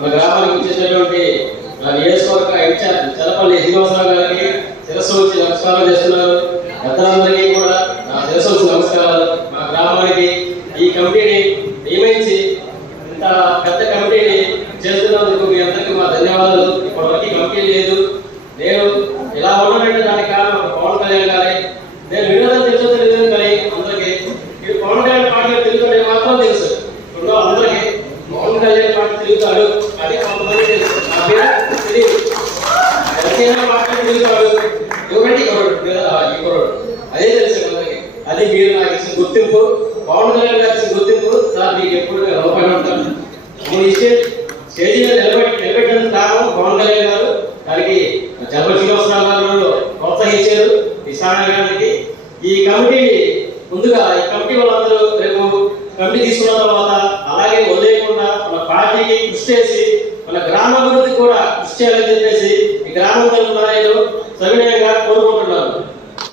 మన గ్రామానికి వచ్చేసినటువంటి మన నియోజకవర్గ ఇన్ఛార్జ్ చలపల్లి శ్రీనివాసరావు గారికి శిరస్సు వచ్చి నమస్కారం చేస్తున్నారు. పెద్దలందరికీ కూడా నా శిరస్సు వచ్చి నమస్కారాలు. మా గ్రామానికి ఈ కమిటీని నియమించి ఇంత పెద్ద కమిటీని చేస్తున్నందుకు మీ అందరికీ మా ధన్యవాదాలు. ఇప్పటివరకు కమిటీ లేదు. నేను ఇలా ఉన్నానంటే దానికి కారణం పవన్ కళ్యాణ్ గారి. నేను వినోదం తెలుసు తెలియదు కానీ అందరికీ. మీరు పవన్ కళ్యాణ్ పార్టీ తెలుసు మాత్రం తెలుసు. ఇప్పుడు అందరికీ పవన్ కళ్యాణ్ తిరుగుతాడు అది కొంతమంది నా పేరు తెలియదు జనసేన పార్టీ తిరుగుతాడు ఎవరు అదే తెలుసు అందరికీ అది మీరు నాకు ఇచ్చిన గుర్తింపు పవన్ కళ్యాణ్ గారు ఇచ్చిన గుర్తింపు సార్ మీకు ఎప్పుడు రుణపడి ఉంటాను నేను ఇచ్చే స్టేజ్ మీద నిలబెట్టి నిలబెట్టినందుకు కారణం పవన్ కళ్యాణ్ గారు దానికి జగన్ ప్రోత్సహించారు విశాఖ గారికి ఈ కమిటీ ముందుగా ఈ కమిటీ వాళ్ళందరూ రేపు కమిటీ తీసుకున్న తర్వాత అలాగే ఉదయం దానికి కృషి చేసి మన గ్రామాభివృద్ధి కూడా కృషి చేయాలని చెప్పేసి ఈ గ్రామం సవినయంగా కోరుకుంటున్నారు.